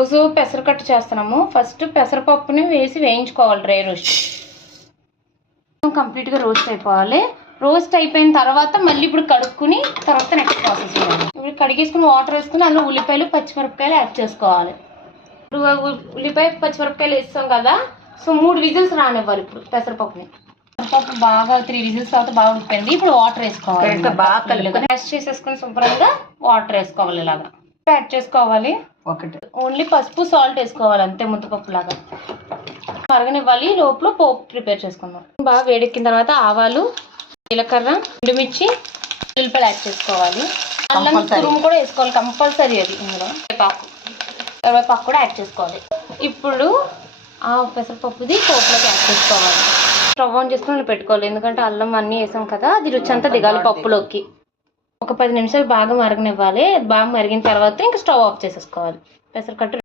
ఈరోజు పెసరకట్టు చేస్తున్నాము. ఫస్ట్ పెసరపప్పుని వేసి వేయించుకోవాలి. డ్రై రోస్ట్ కంప్లీట్గా రోస్ట్ అయిపోవాలి. రోస్ట్ అయిపోయిన తర్వాత మళ్ళీ ఇప్పుడు కడుక్కుని తర్వాత నెక్స్ట్ ప్రాసెస్ చేయాలి. ఇప్పుడు కడిగేసుకుని వాటర్ వేసుకుని అందులో ఉల్లిపాయలు పచ్చిమిరపకాయలు యాడ్ చేసుకోవాలి. ఇప్పుడు ఉల్లిపాయ పచ్చిమిరపకాయలు వేస్తాం కదా, సో 3 విజిల్స్ రానివ్వాలి. ఇప్పుడు పెసరపప్పుని బాగా 3 విజిల్స్ తర్వాత బాగా ఉడిపోయింది. ఇప్పుడు వాటర్ వేసుకోవాలి. బాగా మ్యాష్ చేసేసుకుని శుభ్రంగా వాటర్ వేసుకోవాలి. ఇలాగా యాడ్ చేసుకోవాలి. ఓన్లీ పసుపు సాల్ట్ వేసుకోవాలి అంతే, ముద్దపప్పు లాగా మరగనివ్వాలి. లోపల పోపు ప్రిపేర్ చేసుకుందాం. బాగా వేడెక్కిన తర్వాత ఆవాలు, జీలకర్ర, ఎండుమిర్చి, ఉల్లిపాయలు యాడ్ చేసుకోవాలి. అల్లం తురుము కూడా వేసుకోవాలి కంపల్సరీ. అది ఇందులో కరివేపాకు కూడా యాడ్ చేసుకోవాలి. ఇప్పుడు ఆ పెసరపప్పుది పోపులోకి యాడ్ చేసుకోవాలి. స్టవ్ ఆన్ చేసుకుని పెట్టుకోవాలి, ఎందుకంటే అల్లం అన్నీ వేసాం కదా, అది రుచి అంతా దిగాలి పప్పులోకి. ఒక 10 నిమిషాలు బాగా మరగనివ్వాలి. బాగా మరిగిన తర్వాత ఇంకా స్టవ్ ఆఫ్ చేసేసుకోవాలి. పెసరకట్టు